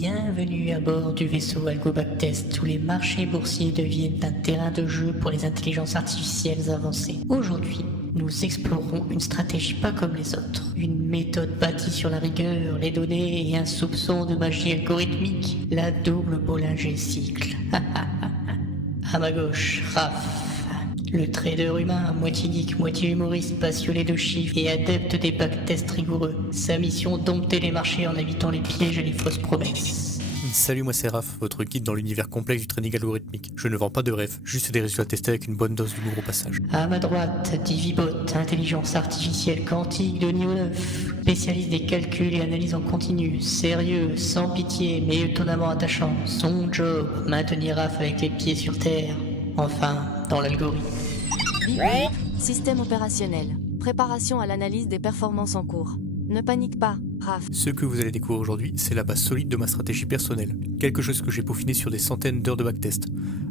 Bienvenue à bord du vaisseau AlgoBacktest où les marchés boursiers deviennent un terrain de jeu pour les intelligences artificielles avancées. Aujourd'hui, nous explorerons une stratégie pas comme les autres. Une méthode bâtie sur la rigueur, les données et un soupçon de magie algorithmique. La double Bollinger Cycle. À ma gauche, Raph. Le trader humain, moitié geek, moitié humoriste, passionné de chiffres et adepte des backtests rigoureux. Sa mission, dompter les marchés en évitant les pièges et les fausses promesses. Salut, moi c'est Raph, votre guide dans l'univers complexe du trading algorithmique. Je ne vends pas de rêves, juste des résultats testés avec une bonne dose d'humour au passage. À ma droite, Divibot, intelligence artificielle quantique de niveau 9, spécialiste des calculs et analyses en continu, sérieux, sans pitié, mais étonnamment attachant. Son job, maintenir Raph avec les pieds sur terre, enfin, dans l'algorithme. BIP, système opérationnel. Préparation à l'analyse des performances en cours. Ne panique pas, Raph. Ce que vous allez découvrir aujourd'hui, c'est la base solide de ma stratégie personnelle. Quelque chose que j'ai peaufiné sur des centaines d'heures de backtest.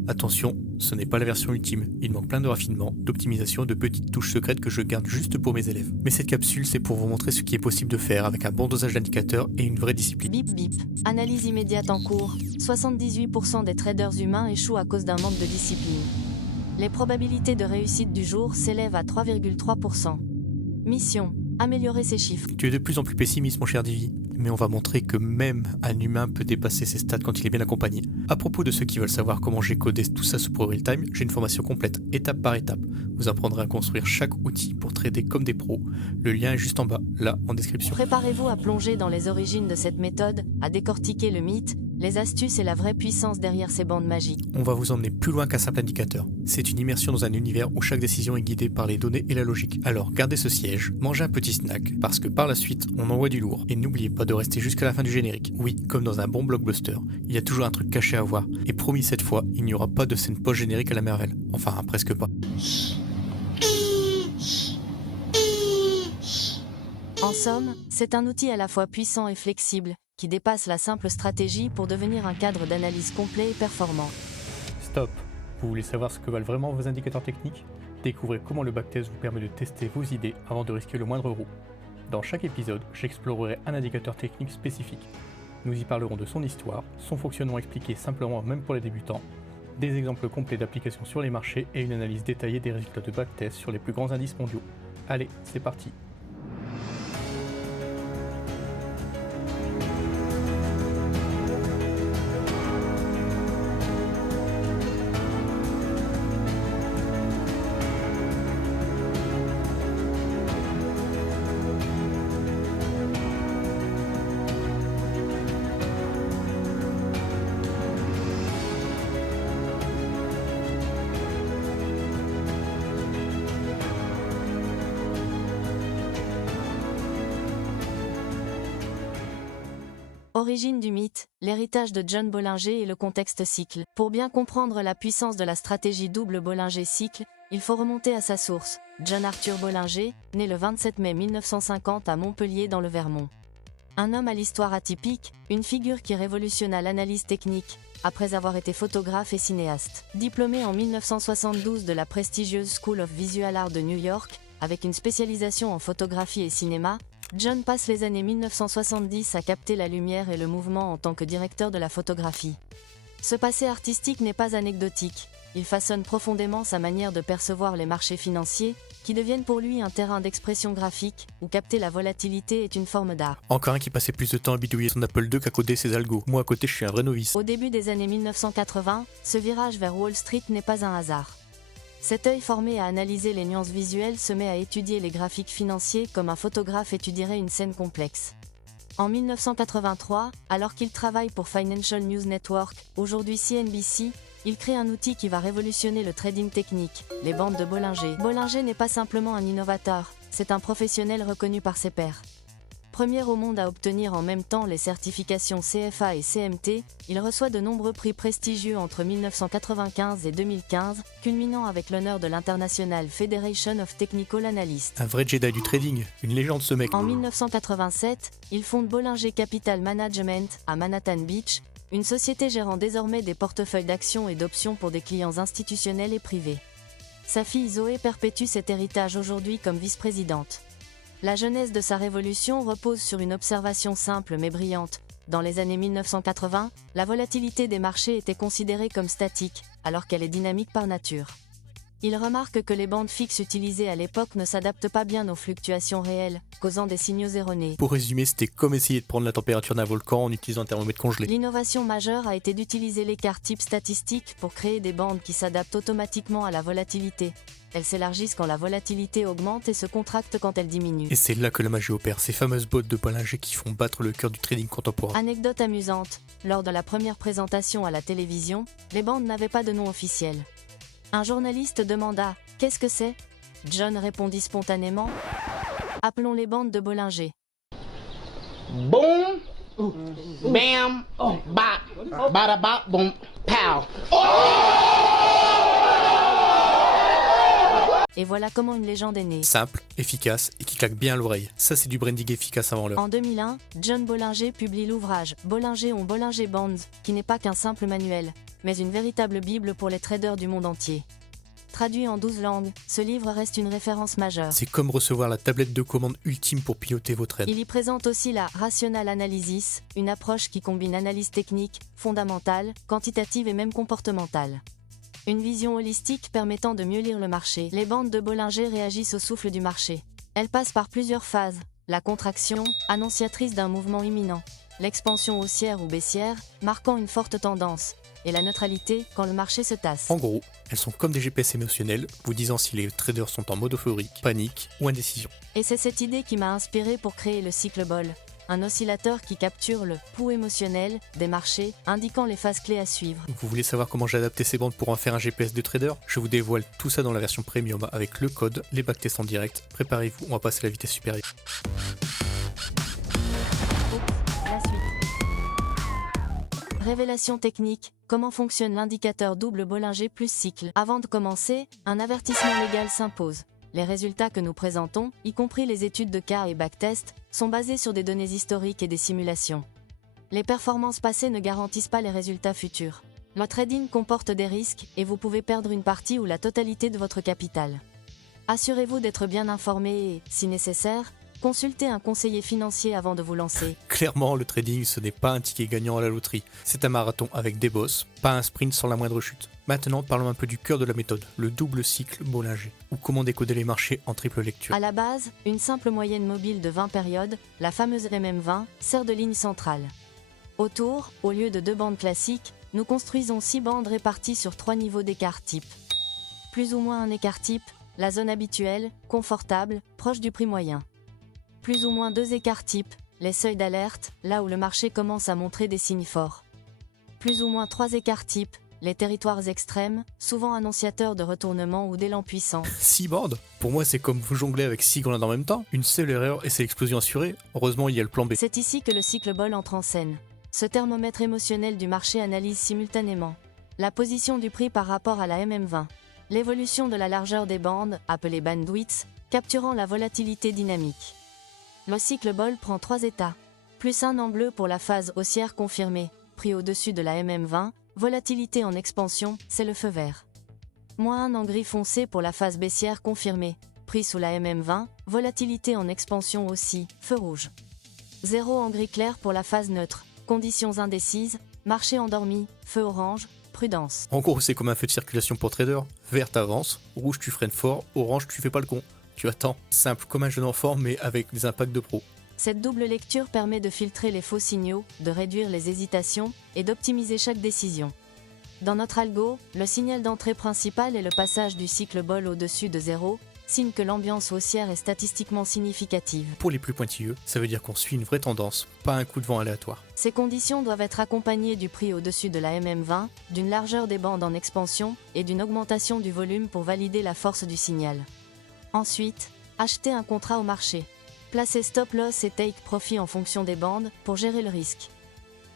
Attention, ce n'est pas la version ultime. Il manque plein de raffinement, d'optimisation, de petites touches secrètes que je garde juste pour mes élèves. Mais cette capsule, c'est pour vous montrer ce qui est possible de faire avec un bon dosage d'indicateurs et une vraie discipline. BIP. Analyse immédiate en cours. 78% des traders humains échouent à cause d'un manque de discipline. Les probabilités de réussite du jour s'élèvent à 3,3%. Mission. Améliorer ses chiffres. Tu es de plus en plus pessimiste, mon cher Divi, mais on va montrer que même un humain peut dépasser ses stats quand il est bien accompagné. À propos de ceux qui veulent savoir comment j'ai codé tout ça sous Pro Real-Time, j'ai une formation complète, étape par étape. Vous apprendrez à construire chaque outil pour trader comme des pros. Le lien est juste en bas, là, en description. Préparez-vous à plonger dans les origines de cette méthode, à décortiquer le mythe, les astuces et la vraie puissance derrière ces bandes magiques. On va vous emmener plus loin qu'un simple indicateur. C'est une immersion dans un univers où chaque décision est guidée par les données et la logique. Alors gardez ce siège, mangez un petit snack, parce que par la suite, on envoie du lourd. Et n'oubliez pas de rester jusqu'à la fin du générique. Oui, comme dans un bon blockbuster, il y a toujours un truc caché à voir. Et promis cette fois, il n'y aura pas de scène post-générique à la Marvel. Enfin, presque pas. En somme, c'est un outil à la fois puissant et flexible, qui dépasse la simple stratégie pour devenir un cadre d'analyse complet et performant. Stop. Vous voulez savoir ce que valent vraiment vos indicateurs techniques? Découvrez comment le backtest vous permet de tester vos idées avant de risquer le moindre euro. Dans chaque épisode, j'explorerai un indicateur technique spécifique. Nous y parlerons de son histoire, son fonctionnement expliqué simplement même pour les débutants, des exemples complets d'applications sur les marchés et une analyse détaillée des résultats de backtest sur les plus grands indices mondiaux. Allez, c'est parti. Origine du mythe, l'héritage de John Bollinger et le contexte cycle. Pour bien comprendre la puissance de la stratégie double Bollinger cycle, il faut remonter à sa source, John Arthur Bollinger, né le 27 mai 1950 à Montpellier dans le Vermont. Un homme à l'histoire atypique, une figure qui révolutionna l'analyse technique, après avoir été photographe et cinéaste. Diplômé en 1972 de la prestigieuse School of Visual Art de New York, avec une spécialisation en photographie et cinéma, John passe les années 1970 à capter la lumière et le mouvement en tant que directeur de la photographie. Ce passé artistique n'est pas anecdotique, il façonne profondément sa manière de percevoir les marchés financiers, qui deviennent pour lui un terrain d'expression graphique, où capter la volatilité est une forme d'art. Encore un qui passait plus de temps à bidouiller son Apple II qu'à coder ses algos. Moi à côté, je suis un vrai novice. Au début des années 1980, ce virage vers Wall Street n'est pas un hasard. Cet œil formé à analyser les nuances visuelles se met à étudier les graphiques financiers comme un photographe étudierait une scène complexe. En 1983, alors qu'il travaille pour Financial News Network, aujourd'hui CNBC, il crée un outil qui va révolutionner le trading technique, les bandes de Bollinger. Bollinger n'est pas simplement un innovateur, c'est un professionnel reconnu par ses pairs. Premier au monde à obtenir en même temps les certifications CFA et CMT, il reçoit de nombreux prix prestigieux entre 1995 et 2015, culminant avec l'honneur de l'International Federation of Technical Analysts. Un vrai Jedi du trading, une légende ce mec. En 1987, il fonde Bollinger Capital Management à Manhattan Beach, une société gérant désormais des portefeuilles d'actions et d'options pour des clients institutionnels et privés. Sa fille Zoé perpétue cet héritage aujourd'hui comme vice-présidente. La genèse de sa révolution repose sur une observation simple mais brillante. Dans les années 1980, la volatilité des marchés était considérée comme statique, alors qu'elle est dynamique par nature. Il remarque que les bandes fixes utilisées à l'époque ne s'adaptent pas bien aux fluctuations réelles, causant des signaux erronés. Pour résumer, c'était comme essayer de prendre la température d'un volcan en utilisant un thermomètre congelé. L'innovation majeure a été d'utiliser l'écart type statistique pour créer des bandes qui s'adaptent automatiquement à la volatilité. Elles s'élargissent quand la volatilité augmente et se contractent quand elle diminue. Et c'est là que la magie opère, ces fameuses bottes de Bollinger qui font battre le cœur du trading contemporain. Anecdote amusante, lors de la première présentation à la télévision, les bandes n'avaient pas de nom officiel. Un journaliste demanda « Qu'est-ce que c'est ?» John répondit spontanément « Appelons les bandes de Bollinger ». Boom, bam, bop, bada bop, boom, pow. Et voilà comment une légende est née. Simple, efficace et qui claque bien à l'oreille. Ça c'est du branding efficace avant l'heure. En 2001, John Bollinger publie l'ouvrage « Bollinger on Bollinger Bonds », qui n'est pas qu'un simple manuel, mais une véritable bible pour les traders du monde entier. Traduit en 12 langues, ce livre reste une référence majeure. C'est comme recevoir la tablette de commande ultime pour piloter vos trades. Il y présente aussi la Rational Analysis, une approche qui combine analyse technique, fondamentale, quantitative et même comportementale. Une vision holistique permettant de mieux lire le marché. Les bandes de Bollinger réagissent au souffle du marché. Elles passent par plusieurs phases. La contraction, annonciatrice d'un mouvement imminent. L'expansion haussière ou baissière, marquant une forte tendance. Et la neutralité, quand le marché se tasse. En gros, elles sont comme des GPS émotionnels, vous disant si les traders sont en mode euphorique, panique ou indécision. Et c'est cette idée qui m'a inspiré pour créer le cycle Boll. Un oscillateur qui capture le pouls émotionnel des marchés, indiquant les phases clés à suivre. Vous voulez savoir comment j'ai adapté ces bandes pour en faire un GPS de trader? Je vous dévoile tout ça dans la version premium avec le code, les backtests en direct. Préparez-vous, on va passer à la vitesse supérieure. La suite. Révélation technique, comment fonctionne l'indicateur double Bollinger plus cycle. Avant de commencer, un avertissement légal s'impose. Les résultats que nous présentons, y compris les études de cas et backtest, sont basés sur des données historiques et des simulations. Les performances passées ne garantissent pas les résultats futurs. Le trading comporte des risques et vous pouvez perdre une partie ou la totalité de votre capital. Assurez-vous d'être bien informé et, si nécessaire, consultez un conseiller financier avant de vous lancer. Clairement, le trading, ce n'est pas un ticket gagnant à la loterie. C'est un marathon avec des bosses, pas un sprint sans la moindre chute. Maintenant, parlons un peu du cœur de la méthode, le double cycle Bollinger, ou comment décoder les marchés en triple lecture. À la base, une simple moyenne mobile de 20 périodes, la fameuse MM20, sert de ligne centrale. Autour, au lieu de 2 bandes classiques, nous construisons 6 bandes réparties sur 3 niveaux d'écart type. Plus ou moins un écart type, la zone habituelle, confortable, proche du prix moyen. Plus ou moins 2 écarts types, les seuils d'alerte, là où le marché commence à montrer des signes forts. Plus ou moins 3 écarts types, les territoires extrêmes, souvent annonciateurs de retournement ou d'élan puissant. 6 bandes? Pour moi, c'est comme vous jonglez avec 6 grenades en même temps. Une seule erreur et c'est l'explosion assurée. Heureusement, il y a le plan B. C'est ici que le cycle Boll entre en scène. Ce thermomètre émotionnel du marché analyse simultanément la position du prix par rapport à la MM20, l'évolution de la largeur des bandes, appelée bandwidth, capturant la volatilité dynamique. Le cycle Boll prend 3 états. Plus 1 en bleu pour la phase haussière confirmée, prix au-dessus de la MM20, volatilité en expansion, c'est le feu vert. Moins 1 en gris foncé pour la phase baissière confirmée, prix sous la MM20, volatilité en expansion aussi, feu rouge. 0 en gris clair pour la phase neutre, conditions indécises, marché endormi, feu orange, prudence. En gros, c'est comme un feu de circulation pour trader. Vert t'avances, rouge tu freines fort, orange tu fais pas le con. Tu attends. Simple comme un jeune enfant mais avec des impacts de pro. Cette double lecture permet de filtrer les faux signaux, de réduire les hésitations et d'optimiser chaque décision. Dans notre algo, le signal d'entrée principal est le passage du cycle Boll au-dessus de 0, signe que l'ambiance haussière est statistiquement significative. Pour les plus pointilleux, ça veut dire qu'on suit une vraie tendance, pas un coup de vent aléatoire. Ces conditions doivent être accompagnées du prix au-dessus de la MM20, d'une largeur des bandes en expansion et d'une augmentation du volume pour valider la force du signal. Ensuite, achetez un contrat au marché. Placez stop loss et take profit en fonction des bandes pour gérer le risque.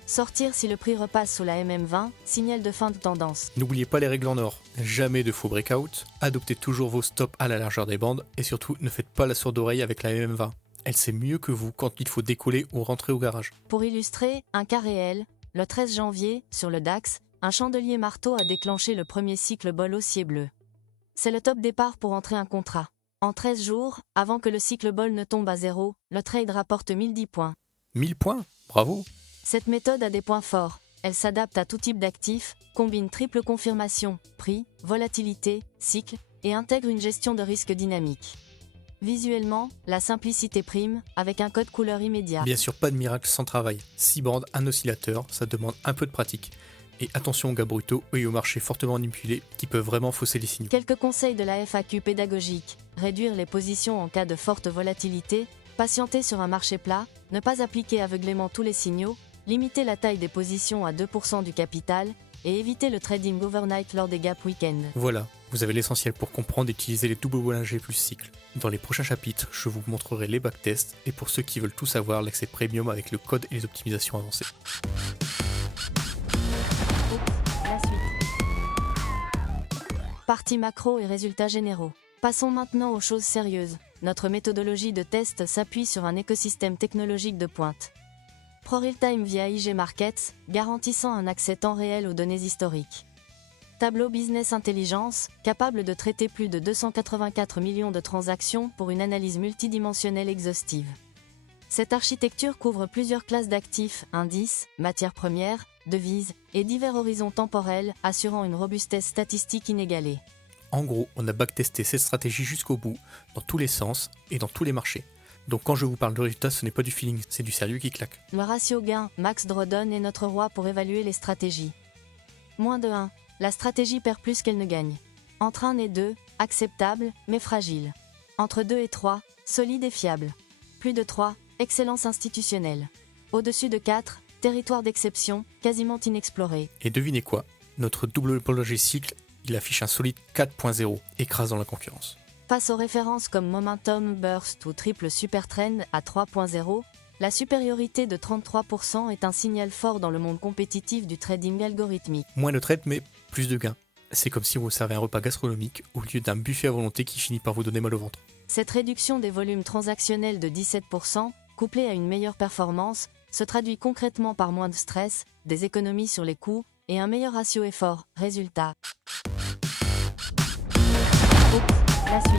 Sortir si le prix repasse sous la MM20, signal de fin de tendance. N'oubliez pas les règles en or. Jamais de faux breakout, adoptez toujours vos stops à la largeur des bandes et surtout ne faites pas la sourde oreille avec la MM20. Elle sait mieux que vous quand il faut décoller ou rentrer au garage. Pour illustrer, un cas réel, le 13 janvier, sur le DAX, un chandelier marteau a déclenché le premier cycle Boll haussier bleu. C'est le top départ pour entrer un contrat. En 13 jours, avant que le cycle Boll ne tombe à 0, le trade rapporte 1010 points. 1000 points? Bravo! Cette méthode a des points forts. Elle s'adapte à tout type d'actifs, combine triple confirmation, prix, volatilité, cycle, et intègre une gestion de risque dynamique. Visuellement, la simplicité prime, avec un code couleur immédiat. Bien sûr, pas de miracle sans travail. 6 bandes, un oscillateur, ça demande un peu de pratique. Et attention aux gars brutaux et aux marchés fortement manipulés qui peuvent vraiment fausser les signaux. Quelques conseils de la FAQ pédagogique. Réduire les positions en cas de forte volatilité, patienter sur un marché plat, ne pas appliquer aveuglément tous les signaux, limiter la taille des positions à 2% du capital, et éviter le trading overnight lors des gaps week-end. Voilà, vous avez l'essentiel pour comprendre et utiliser les doubles Bollinger plus cycles. Dans les prochains chapitres, je vous montrerai les backtests et pour ceux qui veulent tout savoir, l'accès premium avec le code et les optimisations avancées. La suite. Partie macro et résultats généraux. Passons maintenant aux choses sérieuses. Notre méthodologie de test s'appuie sur un écosystème technologique de pointe. ProRealTime via IG Markets, garantissant un accès temps réel aux données historiques. Tableau Business Intelligence, capable de traiter plus de 284 millions de transactions pour une analyse multidimensionnelle exhaustive. Cette architecture couvre plusieurs classes d'actifs, indices, matières premières, devises et divers horizons temporels, assurant une robustesse statistique inégalée. En gros, on a backtesté cette stratégie jusqu'au bout, dans tous les sens et dans tous les marchés. Donc quand je vous parle de résultats, ce n'est pas du feeling, c'est du sérieux qui claque. Le ratio gain, Max Drodon est notre roi pour évaluer les stratégies. Moins de 1, la stratégie perd plus qu'elle ne gagne. Entre 1 et 2, acceptable, mais fragile. Entre 2 et 3, solide et fiable. Plus de 3, excellence institutionnelle. Au-dessus de 4, territoire d'exception, quasiment inexploré. Et devinez quoi, notre double Bollinger cycle, il affiche un solide 4.0, écrasant la concurrence. Face aux références comme Momentum, Burst ou Triple Super Trend à 3.0, la supériorité de 33% est un signal fort dans le monde compétitif du trading algorithmique. Moins de trade, mais plus de gains. C'est comme si vous servez un repas gastronomique au lieu d'un buffet à volonté qui finit par vous donner mal au ventre. Cette réduction des volumes transactionnels de 17%, couplée à une meilleure performance, se traduit concrètement par moins de stress, des économies sur les coûts et un meilleur ratio effort. Résultat. La suite.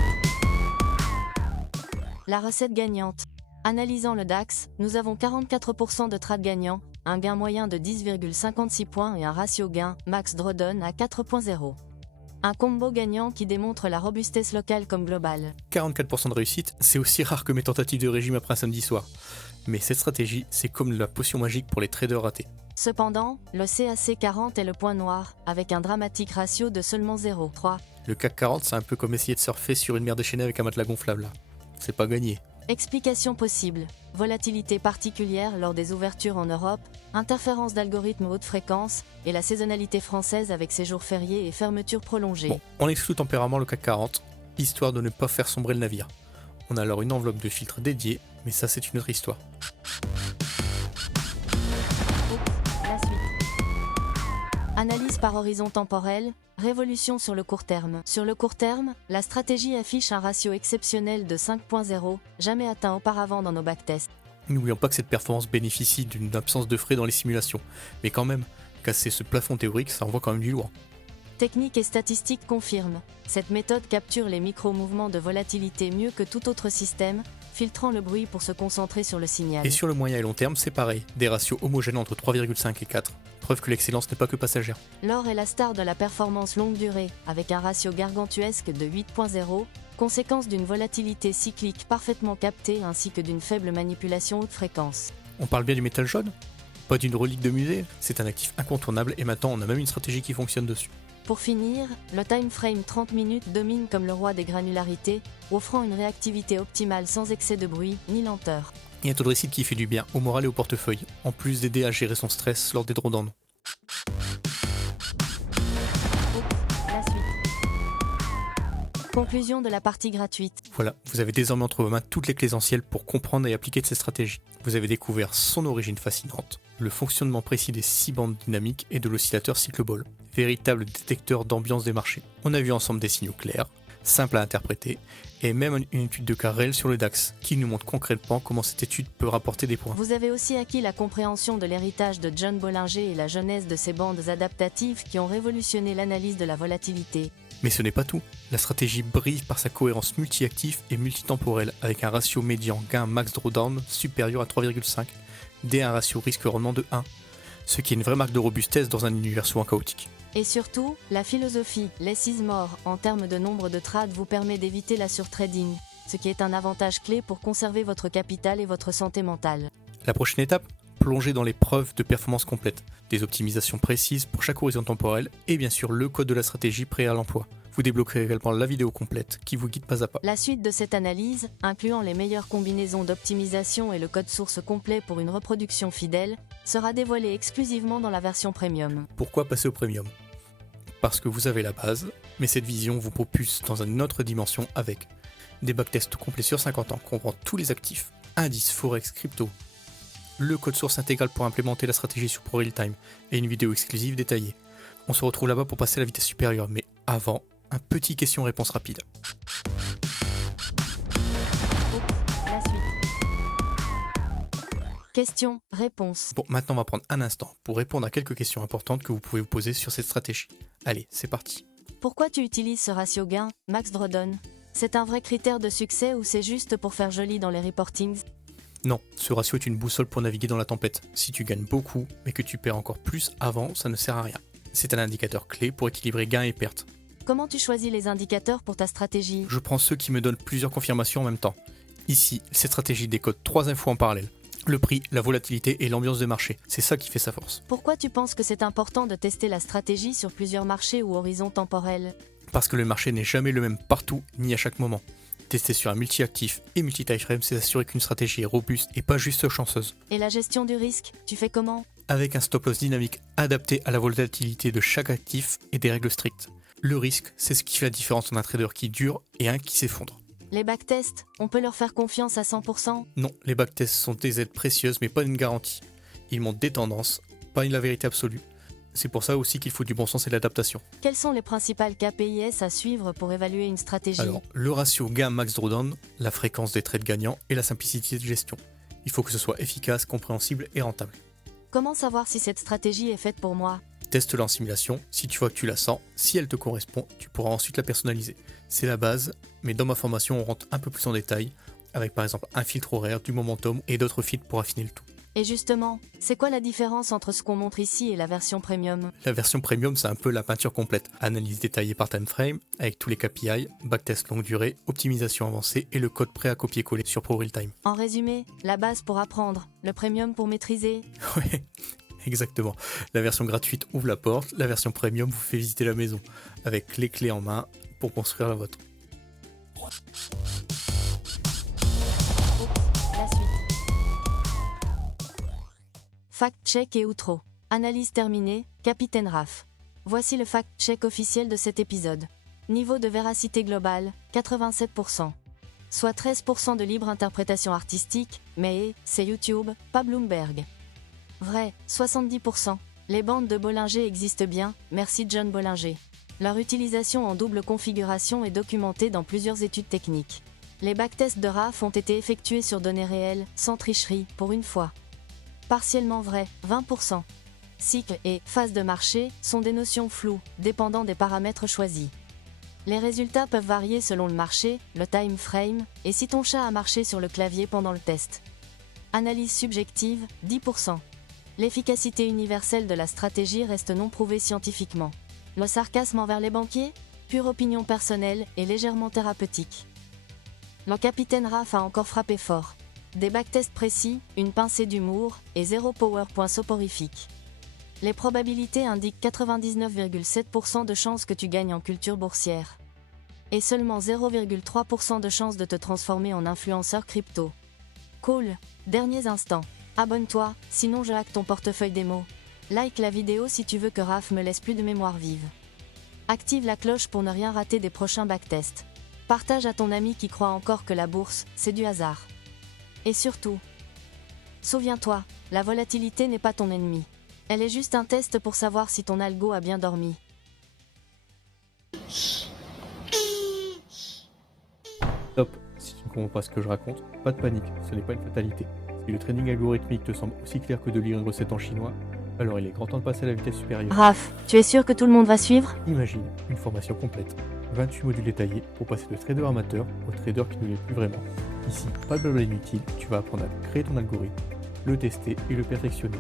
La recette gagnante. Analysant le DAX, nous avons 44% de trades gagnants, un gain moyen de 10,56 points et un ratio gain, Max Drodon, à 4.0. Un combo gagnant qui démontre la robustesse locale comme globale. 44% de réussite, c'est aussi rare que mes tentatives de régime après un samedi soir. Mais cette stratégie, c'est comme la potion magique pour les traders ratés. Cependant, le CAC 40 est le point noir, avec un dramatique ratio de seulement 0,3. Le CAC 40, c'est un peu comme essayer de surfer sur une mer déchaînée avec un matelas gonflable. C'est pas gagné. Explication possible. Volatilité particulière lors des ouvertures en Europe, interférence d'algorithmes haute fréquence et la saisonnalité française avec ses jours fériés et fermetures prolongées. Bon, on exclut tempérairement le CAC 40, histoire de ne pas faire sombrer le navire. On a alors une enveloppe de filtres dédiée, mais ça c'est une autre histoire. La suite. Analyse par horizon temporel, révolution sur le court terme. Sur le court terme, la stratégie affiche un ratio exceptionnel de 5.0, jamais atteint auparavant dans nos backtests. N'oublions pas que cette performance bénéficie d'une absence de frais dans les simulations, mais quand même, casser ce plafond théorique, ça envoie quand même du lourd. Technique et statistiques confirment. Cette méthode capture les micro-mouvements de volatilité mieux que tout autre système, filtrant le bruit pour se concentrer sur le signal. Et sur le moyen et long terme, c'est pareil, des ratios homogènes entre 3,5 et 4, preuve que l'excellence n'est pas que passagère. L'or est la star de la performance longue durée, avec un ratio gargantuesque de 8.0, conséquence d'une volatilité cyclique parfaitement captée ainsi que d'une faible manipulation haute fréquence. On parle bien du métal jaune ? Pas d'une relique de musée, c'est un actif incontournable et maintenant on a même une stratégie qui fonctionne dessus. Pour finir, le time frame 30 minutes domine comme le roi des granularités, offrant une réactivité optimale sans excès de bruit ni lenteur. Et un taux de réussite qui fait du bien au moral et au portefeuille, en plus d'aider à gérer son stress lors des drawdowns. La suite. Conclusion de la partie gratuite. Voilà, vous avez désormais entre vos mains toutes les clés essentielles pour comprendre et appliquer cette stratégie. Vous avez découvert son origine fascinante, le fonctionnement précis des 6 bandes dynamiques et de l'oscillateur cycleball, véritable détecteur d'ambiance des marchés. On a vu ensemble des signaux clairs, simples à interpréter, et même une étude de cas réel sur le DAX, qui nous montre concrètement comment cette étude peut rapporter des points. Vous avez aussi acquis la compréhension de l'héritage de John Bollinger et la genèse de ces bandes adaptatives qui ont révolutionné l'analyse de la volatilité. Mais ce n'est pas tout. La stratégie brille par sa cohérence multi-actif et multitemporelle, avec un ratio médian gain max drawdown supérieur à 3,5, dès un ratio risque-rendement de 1, ce qui est une vraie marque de robustesse dans un univers souvent chaotique. Et surtout, la philosophie less is more en termes de nombre de trades vous permet d'éviter la surtrading, ce qui est un avantage clé pour conserver votre capital et votre santé mentale. La prochaine étape, plonger dans les preuves de performance complète, des optimisations précises pour chaque horizon temporel et bien sûr le code de la stratégie prêt à l'emploi. Vous débloquerez également la vidéo complète qui vous guide pas à pas. La suite de cette analyse, incluant les meilleures combinaisons d'optimisation et le code source complet pour une reproduction fidèle, sera dévoilée exclusivement dans la version premium. Pourquoi passer au premium ? Parce que vous avez la base, mais cette vision vous propulse dans une autre dimension avec des backtests complets sur 50 ans couvrant tous les actifs, indices, forex, crypto, le code source intégral pour implémenter la stratégie sur ProRealTime et une vidéo exclusive détaillée. On se retrouve là-bas pour passer à la vitesse supérieure, mais avant, un petit question-réponse rapide. La suite. Question, réponse. Bon, maintenant on va prendre un instant pour répondre à quelques questions importantes que vous pouvez vous poser sur cette stratégie. Allez, c'est parti. Pourquoi tu utilises ce ratio gain, Max Drawdown? C'est un vrai critère de succès ou c'est juste pour faire joli dans les reportings? Non, ce ratio est une boussole pour naviguer dans la tempête. Si tu gagnes beaucoup, mais que tu perds encore plus avant, ça ne sert à rien. C'est un indicateur clé pour équilibrer gains et pertes. Comment tu choisis les indicateurs pour ta stratégie? Je prends ceux qui me donnent plusieurs confirmations en même temps. Ici, cette stratégie décode 3 infos en parallèle. Le prix, la volatilité et l'ambiance de marché. C'est ça qui fait sa force. Pourquoi tu penses que c'est important de tester la stratégie sur plusieurs marchés ou horizons temporels? Parce que le marché n'est jamais le même partout ni à chaque moment. Tester sur un multi-actif et multi-time frame, c'est s'assurer qu'une stratégie est robuste et pas juste chanceuse. Et la gestion du risque, tu fais comment? Avec un stop-loss dynamique adapté à la volatilité de chaque actif et des règles strictes. Le risque, c'est ce qui fait la différence entre un trader qui dure et un qui s'effondre. Les backtests, on peut leur faire confiance à 100%? Non, les backtests sont des aides précieuses mais pas une garantie. Ils montrent des tendances, pas la vérité absolue. C'est pour ça aussi qu'il faut du bon sens et de l'adaptation. Quels sont les principales KPIs à suivre pour évaluer une stratégie? Alors, le ratio gain-max drawdown, la fréquence des trades gagnants et la simplicité de gestion. Il faut que ce soit efficace, compréhensible et rentable. Comment savoir si cette stratégie est faite pour moi? Teste-la en simulation, si tu vois que tu la sens, si elle te correspond, tu pourras ensuite la personnaliser. C'est la base, mais dans ma formation on rentre un peu plus en détail, avec par exemple un filtre horaire, du momentum et d'autres filtres pour affiner le tout. Et justement, c'est quoi la différence entre ce qu'on montre ici et la version premium? La version premium, c'est un peu la peinture complète. Analyse détaillée par time frame, avec tous les KPI, backtest longue durée, optimisation avancée et le code prêt à copier-coller sur ProRealTime. En résumé, la base pour apprendre, le premium pour maîtriser. Ouais, exactement. La version gratuite ouvre la porte, la version premium vous fait visiter la maison, avec les clés en main pour construire la vôtre. La suite. Fact-check et outro. Analyse terminée, Capitaine Raph. Voici le fact-check officiel de cet épisode. Niveau de véracité globale, 87%. Soit 13% de libre interprétation artistique, mais c'est YouTube, pas Bloomberg. Vrai, 70%. Les bandes de Bollinger existent bien, merci John Bollinger. Leur utilisation en double configuration est documentée dans plusieurs études techniques. Les backtests de RAF ont été effectués sur données réelles, sans tricherie, pour une fois. Partiellement vrai, 20%. Cycle et phase de marché sont des notions floues, dépendant des paramètres choisis. Les résultats peuvent varier selon le marché, le time frame, et si ton chat a marché sur le clavier pendant le test. Analyse subjective, 10%. L'efficacité universelle de la stratégie reste non prouvée scientifiquement. Le sarcasme envers les banquiers? Pure opinion personnelle et légèrement thérapeutique. Le capitaine Raph a encore frappé fort. Des backtests précis, une pincée d'humour, et 0 PowerPoint soporifique. Les probabilités indiquent 99,7% de chances que tu gagnes en culture boursière. Et seulement 0,3% de chances de te transformer en influenceur crypto. Cool. Derniers instants. Abonne-toi, sinon je hack ton portefeuille démo. Like la vidéo si tu veux que Raph me laisse plus de mémoire vive. Active la cloche pour ne rien rater des prochains backtests. Partage à ton ami qui croit encore que la bourse, c'est du hasard. Et surtout, souviens-toi, la volatilité n'est pas ton ennemi. Elle est juste un test pour savoir si ton algo a bien dormi. Top, si tu ne comprends pas ce que je raconte, pas de panique, ce n'est pas une fatalité. Si le trading algorithmique te semble aussi clair que de lire une recette en chinois, alors il est grand temps de passer à la vitesse supérieure. Raph, tu es sûr que tout le monde va suivre? Imagine une formation complète, 28 modules détaillés pour passer de trader amateur au trader qui ne l'est plus vraiment. Ici, pas de blabla inutile, tu vas apprendre à créer ton algorithme, le tester et le perfectionner.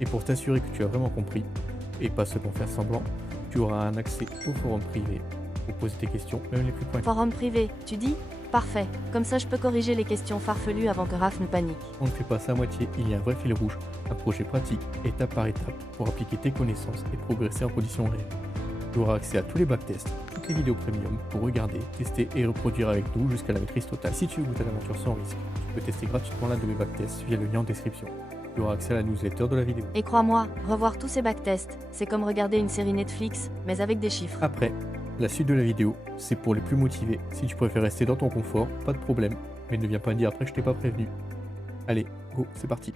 Et pour t'assurer que tu as vraiment compris, et pas seulement faire semblant, tu auras un accès au forum privé pour poser tes questions, même les plus pointues. Forum privé, tu dis? Parfait, comme ça je peux corriger les questions farfelues avant que Raph ne panique. On ne fait pas ça à moitié, il y a un vrai fil rouge, un projet pratique, étape par étape, pour appliquer tes connaissances et progresser en conditions réelles. Tu auras accès à tous les backtests, toutes les vidéos premium pour regarder, tester et reproduire avec nous jusqu'à la maîtrise totale. Si tu veux goûter à l'aventure sans risque, tu peux tester gratuitement l'un de mes backtests via le lien en description. Tu auras accès à la newsletter de la vidéo. Et crois-moi, revoir tous ces backtests, c'est comme regarder une série Netflix, mais avec des chiffres. Après, la suite de la vidéo, c'est pour les plus motivés. Si tu préfères rester dans ton confort, pas de problème, mais ne viens pas me dire après que je t'ai pas prévenu. Allez, go, c'est parti.